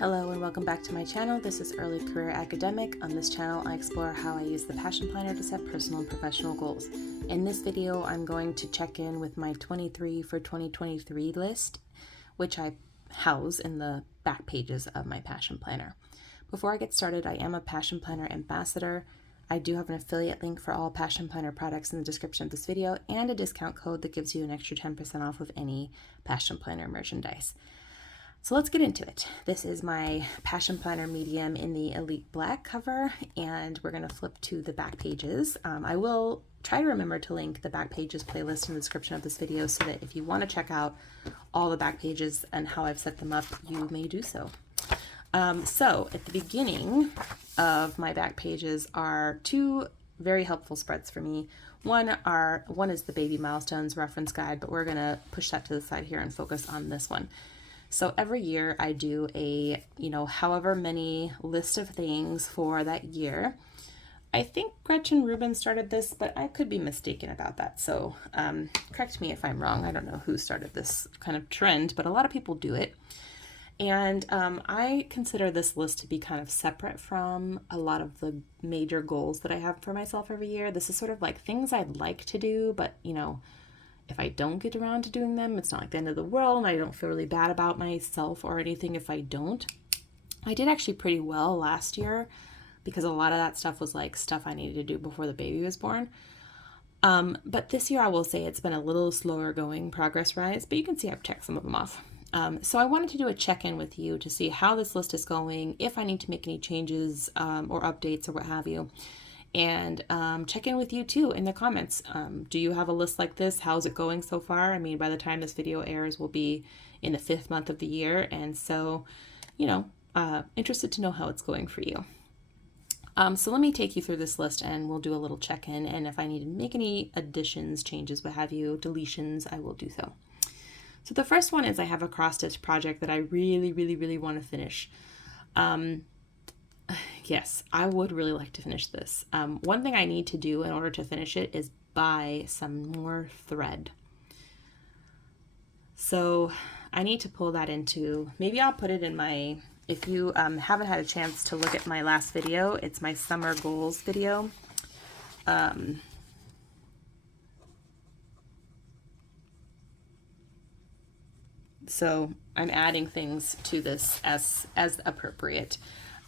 Hello and welcome back to my channel. This is Early Career Academic. On this channel, I explore how I use the Passion Planner to set personal and professional goals. In this video, I'm going to check in with my 23 for 2023 list, which I house in the back pages of my Passion Planner. Before I get started, I am a Passion Planner ambassador. I do have an affiliate link for all Passion Planner products in the description of this video and a discount code that gives you an extra 10% off of any Passion Planner merchandise. So let's get into it. This is my Passion Planner medium in the Elite Black cover, and we're going to flip to the back pages. I will try to remember to link the back pages playlist in the description of this video so that if you want to check out all the back pages and how I've set them up, you may do so. So at the beginning of my back pages are two very helpful spreads for me. One is the baby milestones reference guide, but we're going to push that to the side here and focus on this one. So every year I do a, however many list of things for that year. I think Gretchen Rubin started this, but I could be mistaken about that. So correct me if I'm wrong. I don't know who started this kind of trend, but a lot of people do it. And I consider this list to be kind of separate from a lot of the major goals that I have for myself every year. This is sort of like things I'd like to do, but if I don't get around to doing them, it's not like the end of the world, and I don't feel really bad about myself or anything if I don't. I did actually pretty well last year because a lot of that stuff was like stuff I needed to do before the baby was born. But this year I will say it's been a little slower going progress-wise, but you can see I've checked some of them off. So I wanted to do a check-in with you to see how this list is going, if I need to make any changes or updates or what have you. And check in with you too in the comments. Do you have a list like this? How's it going so far? I mean, by the time this video airs, we'll be in the 5th month of the year. And so, interested to know how it's going for you. So let me take you through this list and we'll do a little check-in. And if I need to make any additions, changes, what have you, deletions, I will do so. So the first one is I have a cross-stitch project that I really, really, really want to finish. Yes, I would really like to finish this. One thing I need to do in order to finish it is buy some more thread. So I need to pull that into, maybe I'll put it in my, if you haven't had a chance to look at my last video, it's my summer goals video. So I'm adding things to this as appropriate.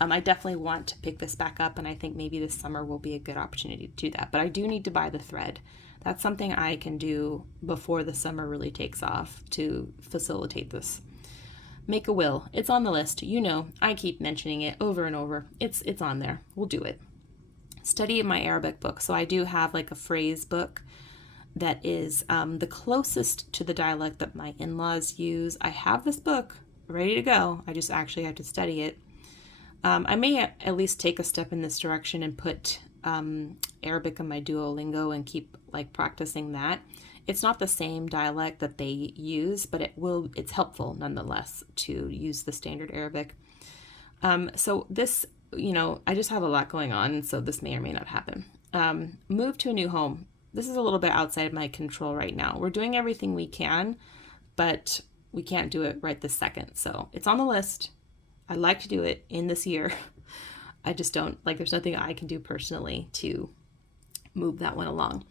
I definitely want to pick this back up, and I think maybe this summer will be a good opportunity to do that. But I do need to buy the thread. That's something I can do before the summer really takes off to facilitate this. Make a will. It's on the list. I keep mentioning it over and over. It's on there. We'll do it. Study my Arabic book. So I do have like a phrase book that is the closest to the dialect that my in-laws use. I have this book ready to go. I just actually have to study it. I may at least take a step in this direction and put Arabic in my Duolingo and keep practicing that. It's not the same dialect that they use, but it's helpful nonetheless to use the standard Arabic. So this, I just have a lot going on, so this may or may not happen. Move to a new home. This is a little bit outside of my control right now. We're doing everything we can, but we can't do it right this second. So it's on the list. I'd like to do it in this year. I just don't, there's nothing I can do personally to move that one along.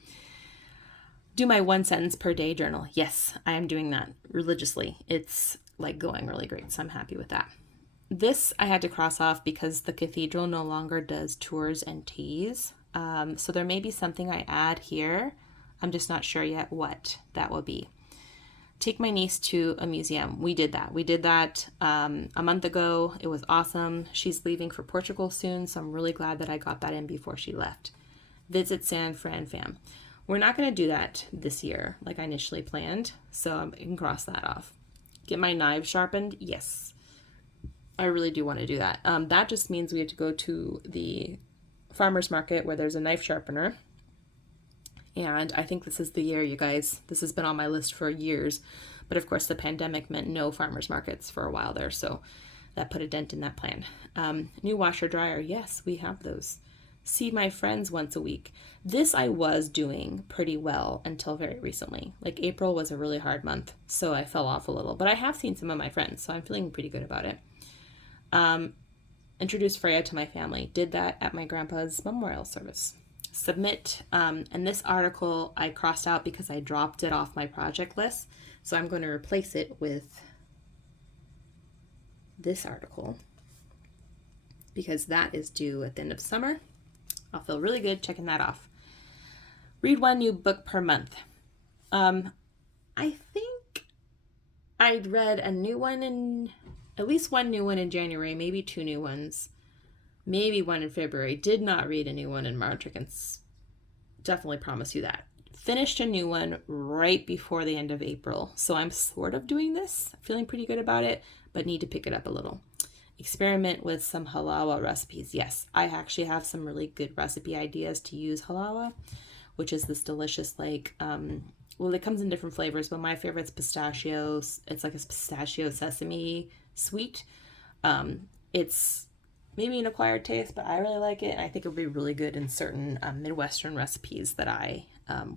Do my 1 sentence per day journal. Yes, I am doing that religiously. It's going really great, so I'm happy with that. This I had to cross off because the cathedral no longer does tours and teas. So there may be something I add here. I'm just not sure yet what that will be. Take my niece to a museum. We did that a month ago. It was awesome. She's leaving for Portugal soon, so I'm really glad that I got that in before she left. Visit San Fran Fam. We're not going to do that this year like I initially planned, so I can cross that off. Get my knives sharpened. Yes, I really do want to do that. That just means we have to go to the farmer's market where there's a knife sharpener. And I think this is the year, you guys. This has been on my list for years. But of course, the pandemic meant no farmers markets for a while there. So that put a dent in that plan. New washer dryer. Yes, we have those. See my friends once a week. This I was doing pretty well until very recently. April was a really hard month. So I fell off a little. But I have seen some of my friends. So I'm feeling pretty good about it. Introduce Freya to my family. Did that at my grandpa's memorial service. Submit. And this article I crossed out because I dropped it off my project list. So I'm going to replace it with this article because that is due at the end of summer. I'll feel really good checking that off. Read one new book per month. I think I'd read a new one at least one new one in January, maybe 2 new ones, maybe one in February. Did not read a new one in March. I can definitely promise you that. Finished a new one right before the end of April. So I'm sort of doing this, feeling pretty good about it, but need to pick it up a little. Experiment with some halawa recipes. Yes, I actually have some really good recipe ideas to use halawa, which is this delicious, like, well, it comes in different flavors, but my favorite's pistachios. It's like a pistachio sesame sweet. It's maybe an acquired taste, but I really like it, and I think it would be really good in certain Midwestern recipes that I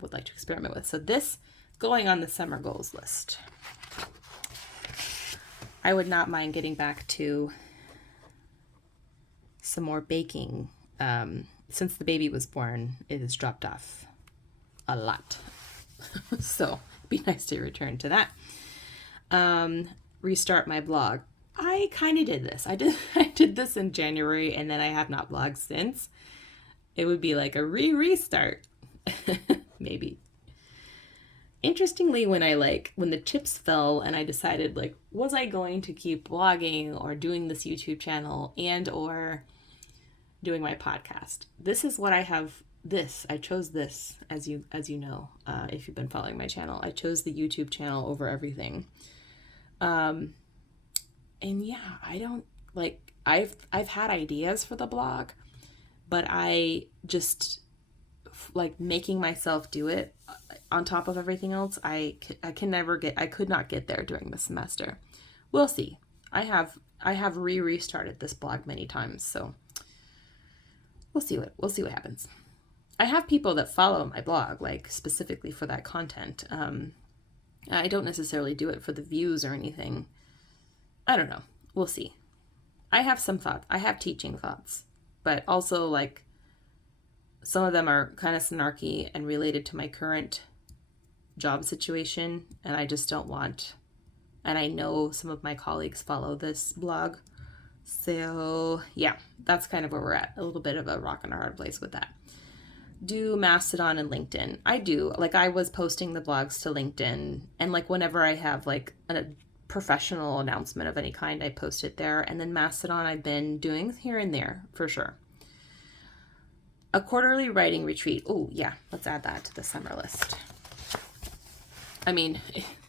would like to experiment with. So this going on the summer goals list. I would not mind getting back to some more baking. Since the baby was born, it has dropped off a lot. So it'd be nice to return to that. Restart my blog. I kind of did this. I did this in January, and then I have not blogged since. It would be like a restart. Maybe. Interestingly, when the chips fell and I decided, like, was I going to keep blogging or doing this YouTube channel and or doing my podcast? This is what I have. I chose this, as you know, if you've been following my channel. I chose the YouTube channel over everything. And yeah, I don't like, I've had ideas for the blog, but I just like making myself do it on top of everything else. I could not get there during the semester. We'll see. I have restarted this blog many times, so we'll see what happens. I have people that follow my blog, like specifically for that content. I don't necessarily do it for the views or anything. I don't know. We'll see. I have some thoughts. I have teaching thoughts, but also like some of them are kind of snarky and related to my current job situation, and I just don't want, and I know some of my colleagues follow this blog. So yeah, that's kind of where we're at. A little bit of a rock and a hard place with that. Do Mastodon and LinkedIn. I do. Like, I was posting the blogs to LinkedIn, and like whenever I have like a professional announcement of any kind, I post it there. And then Mastodon I've been doing here and there for sure. A quarterly writing retreat. Oh yeah, let's add that to the summer list. I mean,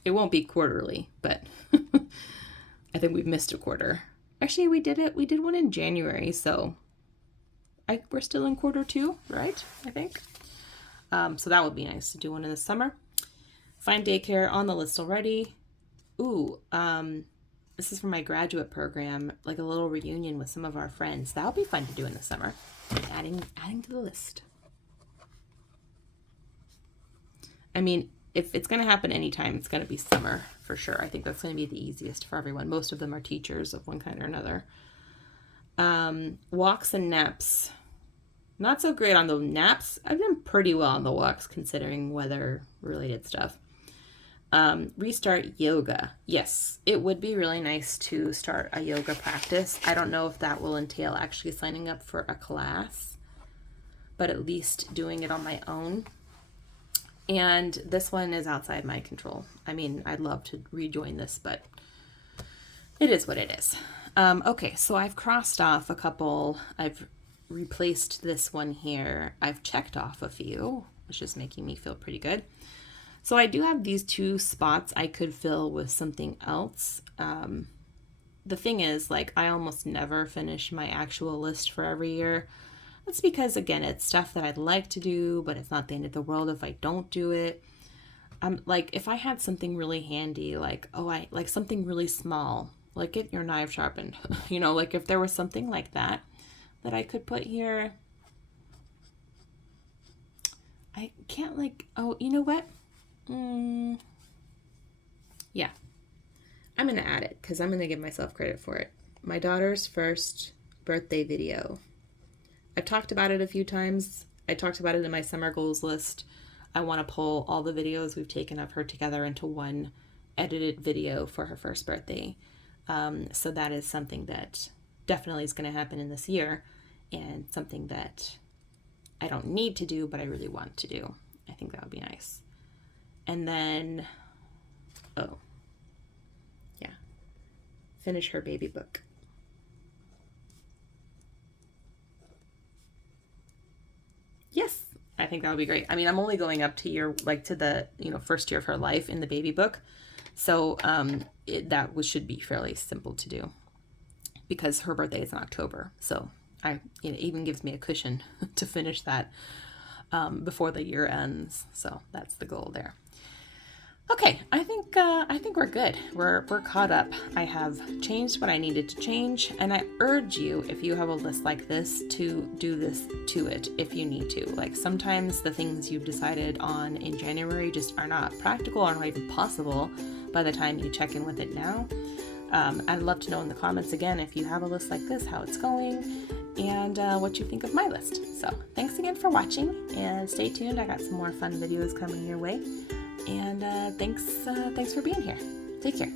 it won't be quarterly, but I think we've missed a quarter. Actually, we did it. We did one in January, so we're still in quarter 2, right? I think. So that would be nice to do one in the summer. Find daycare on the list already. Ooh, this is for my graduate program, like a little reunion with some of our friends. That would be fun to do in the summer. Adding to the list. I mean, if it's going to happen anytime, it's going to be summer for sure. I think that's going to be the easiest for everyone. Most of them are teachers of one kind or another. Walks and naps. Not so great on the naps. I've done pretty well on the walks considering weather-related stuff. Restart yoga. Yes, it would be really nice to start a yoga practice. I don't know if that will entail actually signing up for a class, but at least doing it on my own. And this one is outside my control. I mean, I'd love to rejoin this, but it is what it is. Okay, so I've crossed off a couple. I've replaced this one here. I've checked off a few, which is making me feel pretty good. So I do have these 2 spots I could fill with something else. The thing is, like, I almost never finish my actual list for every year. That's because, again, it's stuff that I'd like to do, but it's not the end of the world if I don't do it. Like, if I had something really handy, like, like something really small, like get your knife sharpened, you know, like if there was something like that I could put here. I can't like, oh, you know what? Yeah, I'm going to add it because I'm going to give myself credit for it. my daughter's first birthday video. I've talked about it a few times. I talked about it in my summer goals list. I want to pull all the videos we've taken of her together into one edited video for her first birthday. So that is something that definitely is going to happen in this year, and something that I don't need to do, but I really want to do. I think that would be nice. And then, finish her baby book. Yes, I think that would be great. I mean, I'm only going up to the first year of her life in the baby book, so that should be fairly simple to do, because her birthday is in October. So it even gives me a cushion to finish that before the year ends. So that's the goal there. Okay, I think we're good. We're caught up. I have changed what I needed to change, and I urge you, if you have a list like this, to do this to it if you need to. Like, sometimes the things you've decided on in January just are not practical or not even possible by the time you check in with it now. I'd love to know in the comments again, if you have a list like this, how it's going, and what you think of my list. So thanks again for watching, and stay tuned. I got some more fun videos coming your way. And thanks for being here. Take care.